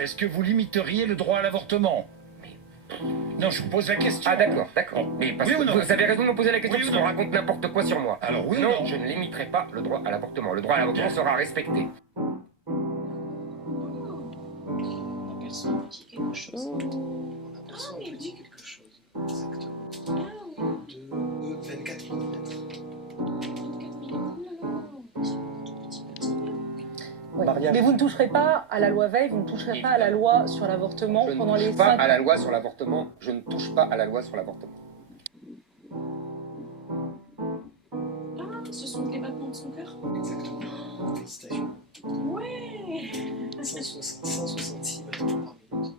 est-ce que vous limiteriez le droit à l'avortement? Non, je vous pose la question. Ah d'accord, d'accord. Mais parce Oui ou que non? vous avez raison de me poser la question Oui ou parce qu'on non? raconte n'importe quoi sur moi. Alors oui ou Non, non? je ne limiterai pas le droit à l'avortement. Le droit à l'avortement sera respecté. On aperçoit un petit quelque chose. On aperçoit un petit quelque chose. Exactement. De 24 millimètres. 24 Ouais. Mariage. Mais vous ne toucherez pas à la loi Veil, vous ne toucherez pas à la loi sur l'avortement Je ne pendant les touche pas 5 à la ans. loi sur l'avortement. Je ne touche pas à la loi sur l'avortement. Ah, ce sont les battements de son cœur. Exactement. Félicitations. Ouais. 166 battements par minute.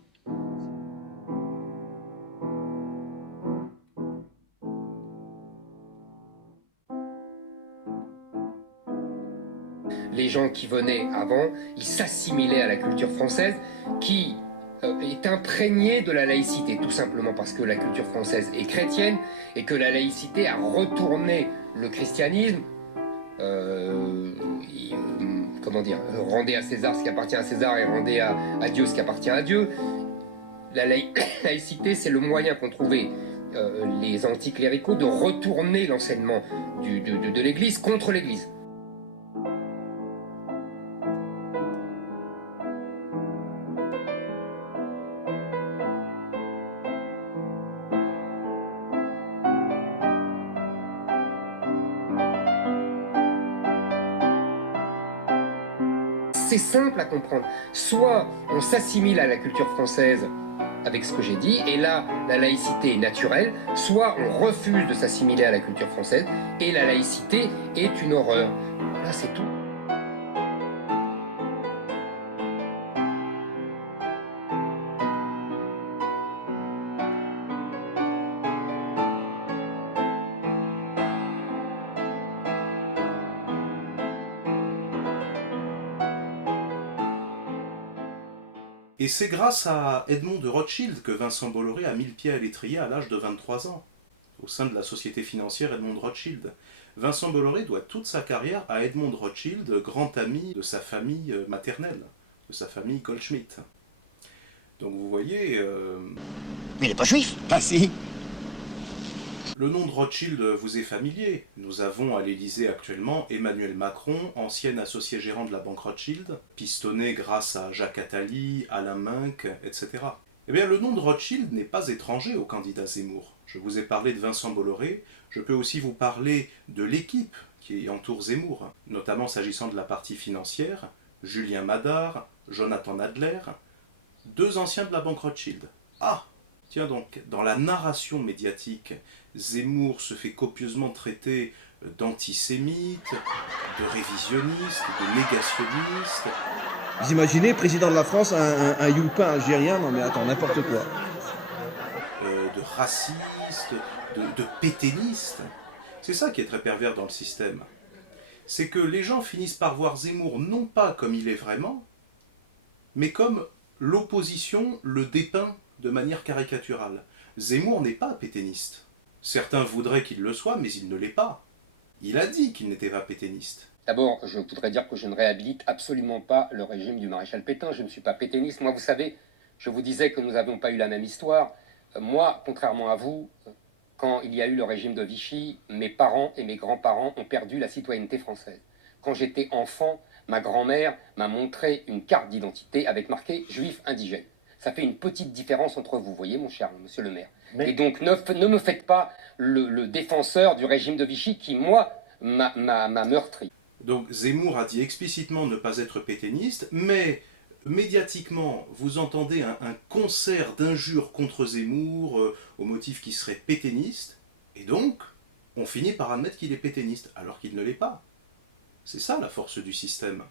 Les gens qui venaient avant, ils s'assimilaient à la culture française qui est imprégnée de la laïcité, tout simplement parce que la culture française est chrétienne et que la laïcité a retourné le christianisme, comment dire, rendez à César ce qui appartient à César et rendez à Dieu ce qui appartient à Dieu. La laïcité, c'est le moyen qu'ont trouvé les anticléricaux de retourner l'enseignement de l'Église contre l'Église. C'est simple à comprendre. Soit on s'assimile à la culture française avec ce que j'ai dit, et là, la laïcité est naturelle, soit on refuse de s'assimiler à la culture française, et la laïcité est une horreur. Là, c'est tout. Et c'est grâce à Edmond de Rothschild que Vincent Bolloré a mis le pied à l'étrier à l'âge de 23 ans, au sein de la société financière Edmond de Rothschild. Vincent Bolloré doit toute sa carrière à Edmond de Rothschild, grand ami de sa famille maternelle, de sa famille Goldschmidt. Donc vous voyez... Mais il n'est pas juif. Ah si. Le nom de Rothschild vous est familier. Nous avons à l'Élysée actuellement Emmanuel Macron, ancien associé gérant de la banque Rothschild, pistonné grâce à Jacques Attali, Alain Minck, etc. Eh bien, le nom de Rothschild n'est pas étranger au candidat Zemmour. Je vous ai parlé de Vincent Bolloré, je peux aussi vous parler de l'équipe qui entoure Zemmour, notamment s'agissant de la partie financière, Julien Madar, Jonathan Adler, deux anciens de la banque Rothschild. Ah! Tiens donc, dans la narration médiatique, Zemmour se fait copieusement traiter d'antisémite, de révisionniste, de négationniste. Vous imaginez, président de la France, un youpin algérien, non mais attends, n'importe quoi. De raciste, de pétainiste. C'est ça qui est très pervers dans le système. C'est que les gens finissent par voir Zemmour non pas comme il est vraiment, mais comme l'opposition le dépeint de manière caricaturale. Zemmour n'est pas pétainiste. Certains voudraient qu'il le soit, mais il ne l'est pas. Il a dit qu'il n'était pas pétainiste. D'abord, je voudrais dire que je ne réhabilite absolument pas le régime du maréchal Pétain. Je ne suis pas pétainiste. Moi, vous savez, je vous disais que nous n'avions pas eu la même histoire. Moi, contrairement à vous, quand il y a eu le régime de Vichy, mes parents et mes grands-parents ont perdu la citoyenneté française. Quand j'étais enfant, ma grand-mère m'a montré une carte d'identité avec marqué « juif indigène ». Ça fait une petite différence entre vous, voyez, mon cher monsieur le maire. Mais... Et donc, ne me faites pas le défenseur du régime de Vichy qui, moi, m'a meurtri. Donc, Zemmour a dit explicitement ne pas être pétainiste, mais médiatiquement, vous entendez un concert d'injures contre Zemmour au motif qu'il serait pétainiste, et donc, on finit par admettre qu'il est pétainiste, alors qu'il ne l'est pas. C'est ça la force du système.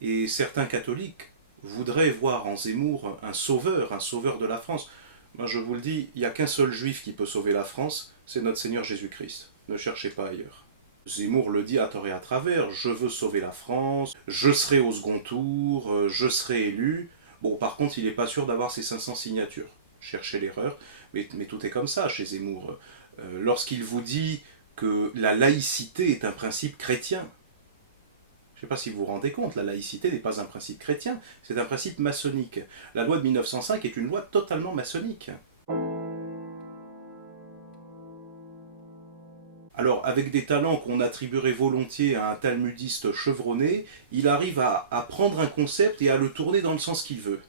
Et certains catholiques voudraient voir en Zemmour un sauveur de la France. Moi je vous le dis, il n'y a qu'un seul juif qui peut sauver la France, c'est notre Seigneur Jésus-Christ. Ne cherchez pas ailleurs. Zemmour le dit à tort et à travers, je veux sauver la France, je serai au second tour, je serai élu. Bon, par contre, il n'est pas sûr d'avoir ses 500 signatures. Cherchez l'erreur, mais tout est comme ça chez Zemmour. Lorsqu'il vous dit que la laïcité est un principe chrétien, Je ne sais pas si vous vous rendez compte, la laïcité n'est pas un principe chrétien, c'est un principe maçonnique. La loi de 1905 est une loi totalement maçonnique. Alors, avec des talents qu'on attribuerait volontiers à un talmudiste chevronné, il arrive à prendre un concept et à le tourner dans le sens qu'il veut.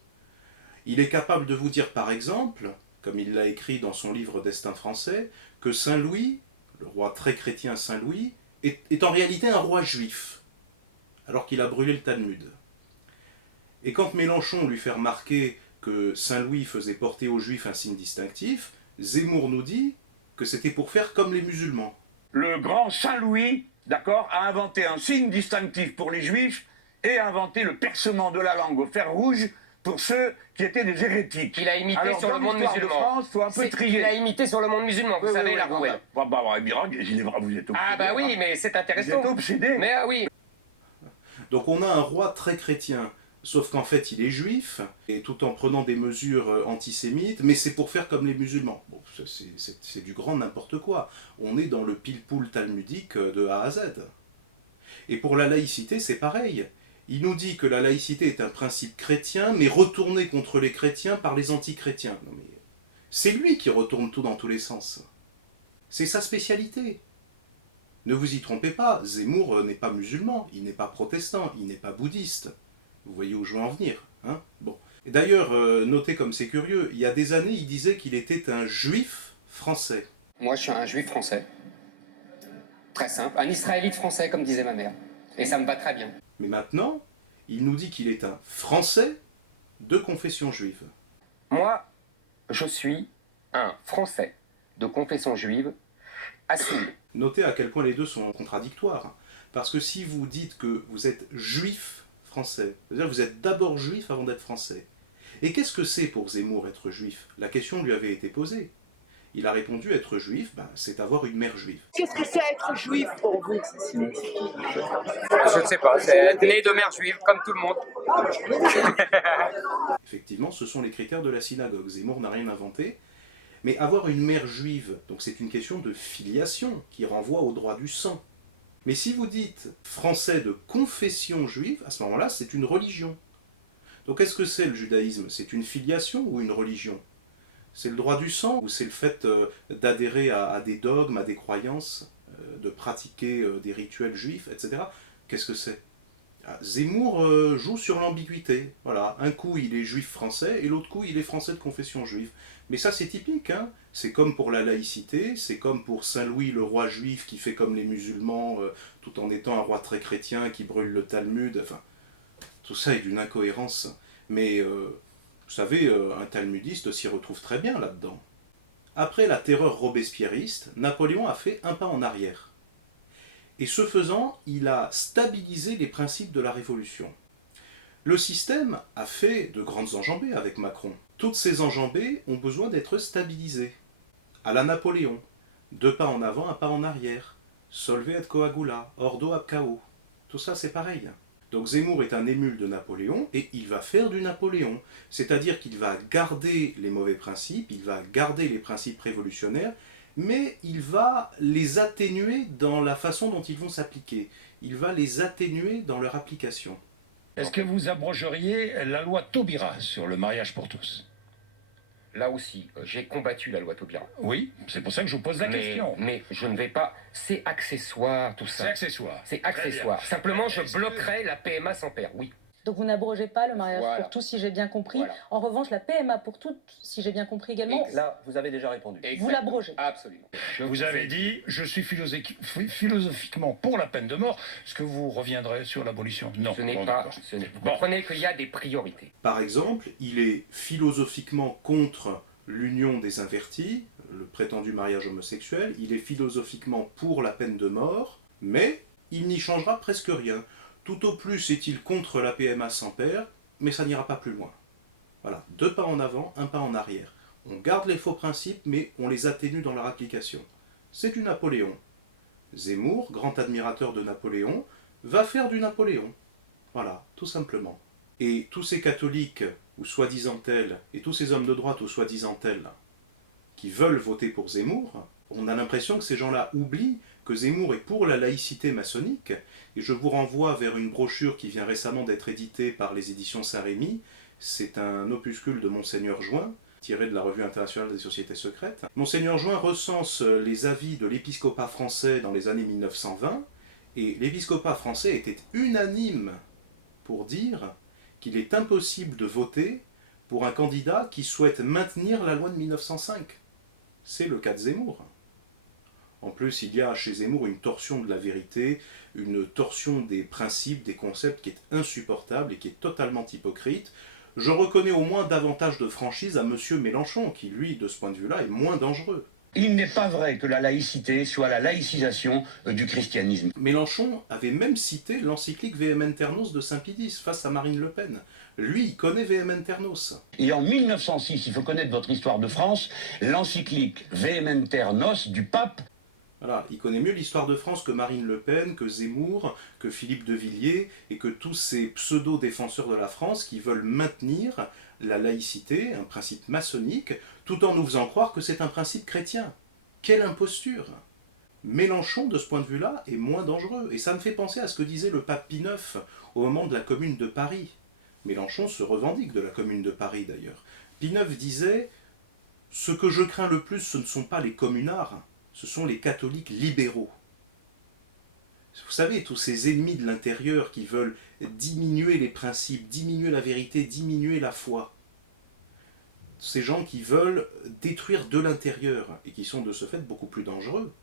Il est capable de vous dire, par exemple, comme il l'a écrit dans son livre Destin français, que Saint Louis, le roi très chrétien Saint Louis, est en réalité un roi juif, alors qu'il a brûlé le Talmud. Et quand Mélenchon lui fait remarquer que Saint Louis faisait porter aux juifs un signe distinctif, Zemmour nous dit que c'était pour faire comme les musulmans. Le grand Saint-Louis, d'accord, a inventé un signe distinctif pour les juifs et a inventé le percement de la langue au fer rouge pour ceux qui étaient des hérétiques. Qu'il a imité Alors, sur le dans monde l'histoire de musulman. France, faut un peu trier. Il a imité sur le monde musulman, vous savez, la roue. vous êtes obsédé. Ah bah oui, mais c'est Vous intéressant. êtes obsédé. Mais ah oui. Donc on a un roi très chrétien, sauf qu'en fait il est juif, et tout en prenant des mesures antisémites, mais c'est pour faire comme les musulmans. Bon, c'est du grand n'importe quoi. On est dans le pile-poule talmudique de A à Z. Et pour la laïcité, c'est pareil. Il nous dit que la laïcité est un principe chrétien, mais retourné contre les chrétiens par les anti-chrétiens. Non mais c'est lui qui retourne tout dans tous les sens. C'est sa spécialité. Ne vous y trompez pas, Zemmour n'est pas musulman, il n'est pas protestant, il n'est pas bouddhiste. Vous voyez où je veux en venir, hein? Bon. Et d'ailleurs, notez comme c'est curieux, il y a des années, il disait qu'il était un juif français. Moi, je suis un juif français. Très simple. Un israélite français, comme disait ma mère. Et ça me va très bien. Mais maintenant, il nous dit qu'il est un Français de confession juive. Moi, je suis un Français de confession juive assumé. Notez à quel point les deux sont contradictoires. Parce que si vous dites que vous êtes juif français, c'est-à-dire que vous êtes d'abord juif avant d'être français. Et qu'est-ce que c'est pour Zemmour être juif? La question lui avait été posée. Il a répondu être juif, c'est avoir une mère juive. Qu'est-ce que c'est être juif pour vous? Je ne sais pas, c'est être né de mère juive, comme tout le monde. Effectivement, ce sont les critères de la synagogue. Zemmour n'a rien inventé. Mais avoir une mère juive, donc c'est une question de filiation qui renvoie au droit du sang. Mais si vous dites français de confession juive, à ce moment-là, c'est une religion. Donc qu'est-ce que c'est le judaïsme? C'est une filiation ou une religion? C'est le droit du sang ou c'est le fait d'adhérer à des dogmes, à des croyances, de pratiquer des rituels juifs, etc. Qu'est-ce que c'est? Zemmour joue sur l'ambiguïté. Voilà, un coup il est juif français et l'autre coup il est français de confession juive. Mais ça c'est typique, hein. C'est comme pour la laïcité, c'est comme pour Saint Louis le roi juif qui fait comme les musulmans tout en étant un roi très chrétien qui brûle le Talmud. Enfin, tout ça est d'une incohérence. Mais vous savez, un talmudiste s'y retrouve très bien là-dedans. Après la terreur robespierriste, Napoléon a fait un pas en arrière. Et ce faisant, il a stabilisé les principes de la Révolution. Le système a fait de grandes enjambées avec Macron. Toutes ces enjambées ont besoin d'être stabilisées. À la Napoléon, 2 pas en avant, 1 pas en arrière. Solve et coagula, ordo ab chaos. Tout ça c'est pareil. Donc Zemmour est un émule de Napoléon et il va faire du Napoléon. C'est-à-dire qu'il va garder les mauvais principes, il va garder les principes révolutionnaires, mais il va les atténuer dans la façon dont ils vont s'appliquer. Il va les atténuer dans leur application. Est-ce que vous abrogeriez la loi Taubira sur le mariage pour tous? Là aussi, j'ai combattu la loi Taubira. Oui, c'est pour ça que je vous pose la question. Mais je ne vais pas... C'est accessoire, tout ça. C'est accessoire. C'est accessoire. Simplement, je bloquerai la PMA sans père, oui. Donc vous n'abrogez pas le mariage Voilà. pour tous, si j'ai bien compris. Voilà. En revanche, la PMA pour toutes, si j'ai bien compris également, Là, vous avez déjà répondu. vous l'abrogez. Absolument. Vous avez dit, je suis philosophiquement pour la peine de mort. Est-ce que vous reviendrez sur l'abolition? Non. Ce n'est Bon, pas... d'accord. Vous Bon. comprenez qu'il y a des priorités. Par exemple, il est philosophiquement contre l'union des invertis, le prétendu mariage homosexuel, il est philosophiquement pour la peine de mort, mais il n'y changera presque rien. Tout au plus est-il contre la PMA sans père, mais ça n'ira pas plus loin. Voilà, 2 pas en avant, 1 pas en arrière. On garde les faux principes, mais on les atténue dans leur application. C'est du Napoléon. Zemmour, grand admirateur de Napoléon, va faire du Napoléon. Voilà, tout simplement. Et tous ces catholiques, ou soi-disant tels, et tous ces hommes de droite, ou soi-disant tels, qui veulent voter pour Zemmour, on a l'impression que ces gens-là oublient que Zemmour est pour la laïcité maçonnique, et je vous renvoie vers une brochure qui vient récemment d'être éditée par les éditions Saint-Rémy. C'est un opuscule de Monseigneur Join, tiré de la Revue internationale des sociétés secrètes. Monseigneur Join recense les avis de l'épiscopat français dans les années 1920, et l'épiscopat français était unanime pour dire qu'il est impossible de voter pour un candidat qui souhaite maintenir la loi de 1905. C'est le cas de Zemmour. En plus, il y a chez Zemmour une torsion de la vérité, une torsion des principes, des concepts qui est insupportable et qui est totalement hypocrite. Je reconnais au moins davantage de franchise à M. Mélenchon, qui lui, de ce point de vue-là, est moins dangereux. Il n'est pas vrai que la laïcité soit la laïcisation du christianisme. Mélenchon avait même cité l'encyclique Vehementernos de Saint-Pidis face à Marine Le Pen. Lui, il connaît Vehementernos. Et en 1906, il faut connaître votre histoire de France, l'encyclique Vehementernos du pape. Voilà, il connaît mieux l'histoire de France que Marine Le Pen, que Zemmour, que Philippe de Villiers et que tous ces pseudo-défenseurs de la France qui veulent maintenir la laïcité, un principe maçonnique, tout en nous faisant croire que c'est un principe chrétien. Quelle imposture! Mélenchon, de ce point de vue-là, est moins dangereux. Et ça me fait penser à ce que disait le pape Pie IX au moment de la Commune de Paris. Mélenchon se revendique de la Commune de Paris, d'ailleurs. Pie IX disait « Ce que je crains le plus, ce ne sont pas les communards, ce sont les catholiques libéraux. » Vous savez, tous ces ennemis de l'intérieur qui veulent diminuer les principes, diminuer la vérité, diminuer la foi. Ces gens qui veulent détruire de l'intérieur et qui sont de ce fait beaucoup plus dangereux.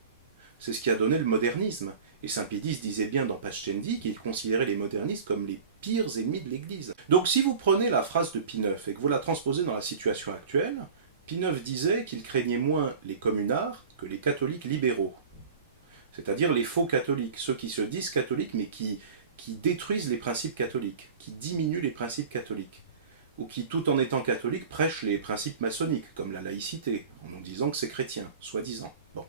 C'est ce qui a donné le modernisme. Et Saint-Pédis disait bien dans Pascendi qu'il considérait les modernistes comme les pires ennemis de l'Église. Donc si vous prenez la phrase de Pie IX et que vous la transposez dans la situation actuelle, Pie IX disait qu'il craignait moins les communards que les catholiques libéraux. C'est-à-dire les faux catholiques, ceux qui se disent catholiques mais qui détruisent les principes catholiques, qui diminuent les principes catholiques, ou qui, tout en étant catholiques, prêchent les principes maçonniques, comme la laïcité, en nous disant que c'est chrétien, soi-disant. Bon.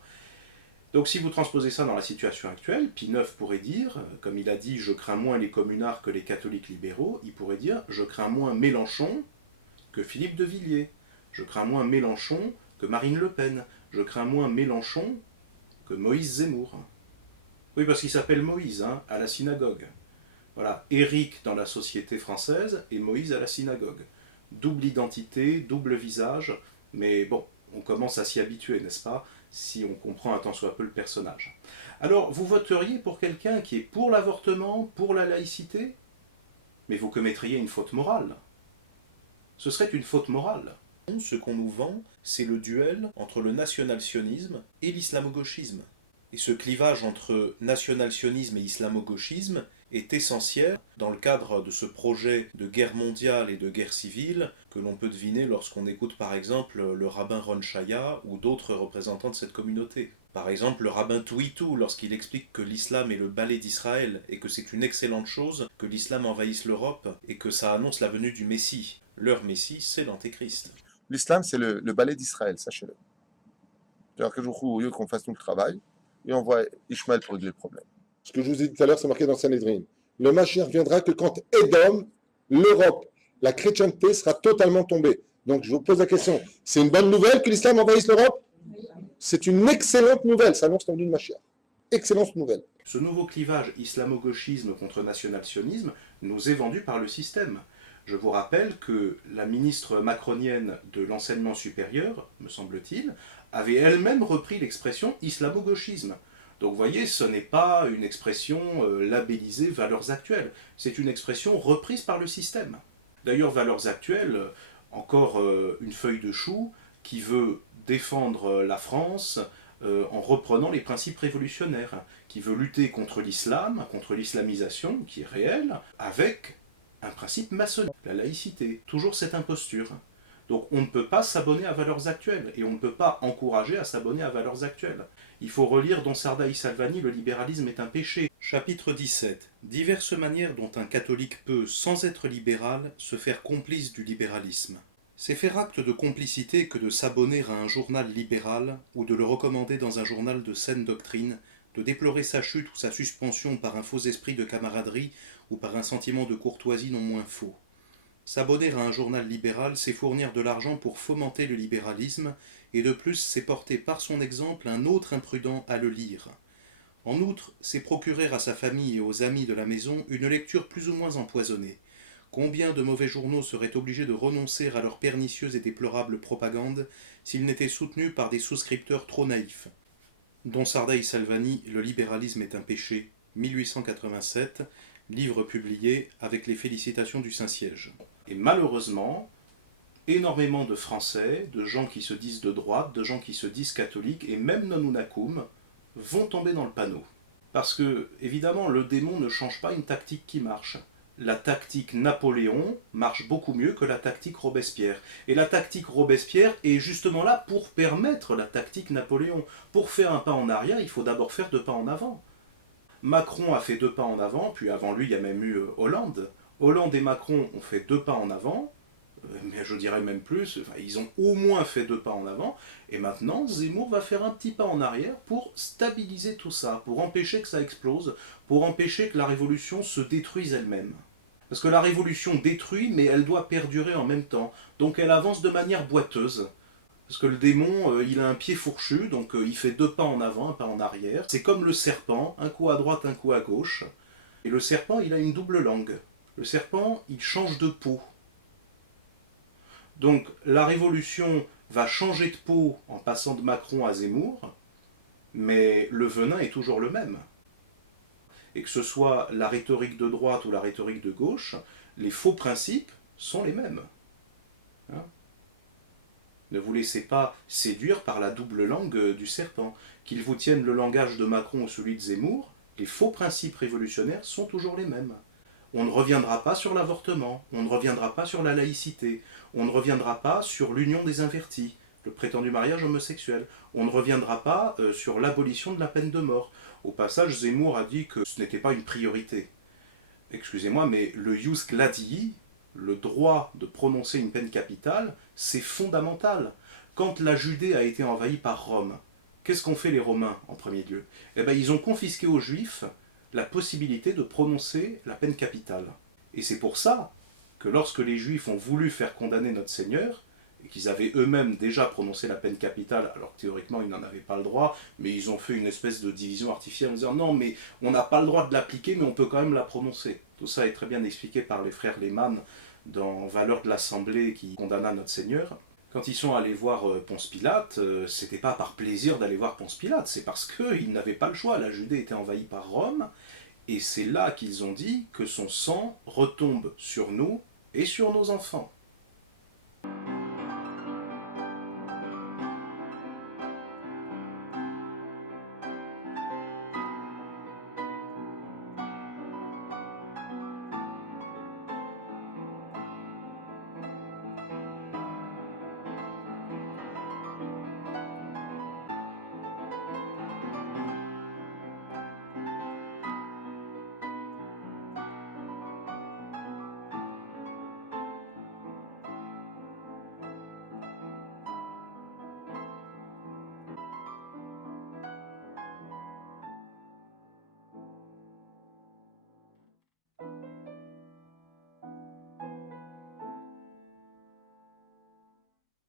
Donc si vous transposez ça dans la situation actuelle, Pie IX pourrait dire, comme il a dit « je crains moins les communards que les catholiques libéraux », il pourrait dire « je crains moins Mélenchon que Philippe de Villiers, je crains moins Mélenchon que Marine Le Pen, je crains moins Mélenchon que Moïse Zemmour. » Oui, parce qu'il s'appelle Moïse, hein, à la synagogue. Voilà, Éric dans la société française et Moïse à la synagogue. Double identité, double visage, mais bon, on commence à s'y habituer, n'est-ce pas, si on comprend un tant soit peu le personnage. Alors, vous voteriez pour quelqu'un qui est pour l'avortement, pour la laïcité, mais vous commettriez une faute morale. Ce serait une faute morale. Ce qu'on nous vend, c'est le duel entre le national-sionisme et l'islamo-gauchisme. Et ce clivage entre national-sionisme et islamo-gauchisme est essentiel dans le cadre de ce projet de guerre mondiale et de guerre civile que l'on peut deviner lorsqu'on écoute par exemple le rabbin Ron Chaya ou d'autres représentants de cette communauté. Par exemple le rabbin Touitou lorsqu'il explique que l'islam est le balai d'Israël et que c'est une excellente chose que l'islam envahisse l'Europe et que ça annonce la venue du Messie. Leur Messie, c'est l'Antéchrist. L'islam, c'est le balai d'Israël, sachez-le. C'est-à-dire que au lieu qu'on fasse tout le travail, et on voit Ishmaël pour régler le problème. Ce que je vous ai dit tout à l'heure, c'est marqué dans Sanhedrin. Le Mashiach viendra que quand Édom, l'Europe, la chrétienté sera totalement tombée. Donc je vous pose la question, c'est une bonne nouvelle que l'islam envahisse l'Europe? C'est une excellente nouvelle, ça annonce la venue de Mashiach. Excellente nouvelle. Ce nouveau clivage islamo-gauchisme contre national-sionisme nous est vendu par le système. Je vous rappelle que la ministre macronienne de l'enseignement supérieur, me semble-t-il, avait elle-même repris l'expression islamo-gauchisme. Donc vous voyez, ce n'est pas une expression labellisée valeurs actuelles, c'est une expression reprise par le système. D'ailleurs, valeurs actuelles, encore une feuille de chou qui veut défendre la France en reprenant les principes révolutionnaires, qui veut lutter contre l'islam, contre l'islamisation, qui est réelle, avec un principe maçonnique, la laïcité, toujours cette imposture. Donc on ne peut pas s'abonner à valeurs actuelles, et on ne peut pas encourager à s'abonner à valeurs actuelles. Il faut relire Don Sarda y Salvani, Le libéralisme est un péché. Chapitre 17. Diverses manières dont un catholique peut, sans être libéral, se faire complice du libéralisme. C'est faire acte de complicité que de s'abonner à un journal libéral, ou de le recommander dans un journal de saine doctrine, de déplorer sa chute ou sa suspension par un faux esprit de camaraderie, ou par un sentiment de courtoisie non moins faux. S'abonner à un journal libéral, c'est fournir de l'argent pour fomenter le libéralisme, et de plus, c'est porter par son exemple un autre imprudent à le lire. En outre, c'est procurer à sa famille et aux amis de la maison une lecture plus ou moins empoisonnée. Combien de mauvais journaux seraient obligés de renoncer à leur pernicieuse et déplorable propagande s'ils n'étaient soutenus par des souscripteurs trop naïfs. Don Sarda y Salvani, Le libéralisme est un péché, 1887, livre publié avec les félicitations du Saint-Siège. Et malheureusement, énormément de Français, de gens qui se disent de droite, de gens qui se disent catholiques, et même Nonunakum, vont tomber dans le panneau. Parce que, évidemment, le démon ne change pas une tactique qui marche. La tactique Napoléon marche beaucoup mieux que la tactique Robespierre. Et la tactique Robespierre est justement là pour permettre la tactique Napoléon. Pour faire un pas en arrière, il faut d'abord faire 2 pas en avant. Macron a fait 2 pas en avant, puis avant lui, il y a même eu Hollande. Hollande et Macron ont fait 2 pas en avant, mais je dirais même plus, enfin, ils ont au moins fait 2 pas en avant, et maintenant Zemmour va faire un petit pas en arrière pour stabiliser tout ça, pour empêcher que ça explose, pour empêcher que la révolution se détruise elle-même. Parce que la révolution détruit, mais elle doit perdurer en même temps, donc elle avance de manière boiteuse. Parce que le démon, il a un pied fourchu, donc il fait 2 pas en avant, un pas en arrière. C'est comme le serpent, un coup à droite, un coup à gauche. Et le serpent, il a une double langue. Le serpent, il change de peau. Donc la révolution va changer de peau en passant de Macron à Zemmour, mais le venin est toujours le même. Et que ce soit la rhétorique de droite ou la rhétorique de gauche, les faux principes sont les mêmes. Hein ? Ne vous laissez pas séduire par la double langue du serpent. Qu'il vous tienne le langage de Macron ou celui de Zemmour, les faux principes révolutionnaires sont toujours les mêmes. On ne reviendra pas sur l'avortement, on ne reviendra pas sur la laïcité, on ne reviendra pas sur l'union des invertis, le prétendu mariage homosexuel, on ne reviendra pas sur l'abolition de la peine de mort. Au passage, Zemmour a dit que ce n'était pas une priorité. Excusez-moi, mais le jus gladii, le droit de prononcer une peine capitale, c'est fondamental. Quand la Judée a été envahie par Rome, qu'est-ce qu'ont fait les Romains en premier lieu? Eh bien, ils ont confisqué aux Juifs la possibilité de prononcer la peine capitale. Et c'est pour ça que lorsque les Juifs ont voulu faire condamner notre Seigneur, et qu'ils avaient eux-mêmes déjà prononcé la peine capitale, alors que théoriquement ils n'en avaient pas le droit, mais ils ont fait une espèce de division artificielle en disant non, mais on n'a pas le droit de l'appliquer, mais on peut quand même la prononcer. Tout ça est très bien expliqué par les frères Lehmann dans Valeurs de l'Assemblée qui condamna notre Seigneur. Quand ils sont allés voir Ponce Pilate, c'était pas par plaisir d'aller voir Ponce Pilate, c'est parce qu'ils n'avaient pas le choix. La Judée était envahie par Rome, et c'est là qu'ils ont dit que son sang retombe sur nous et sur nos enfants.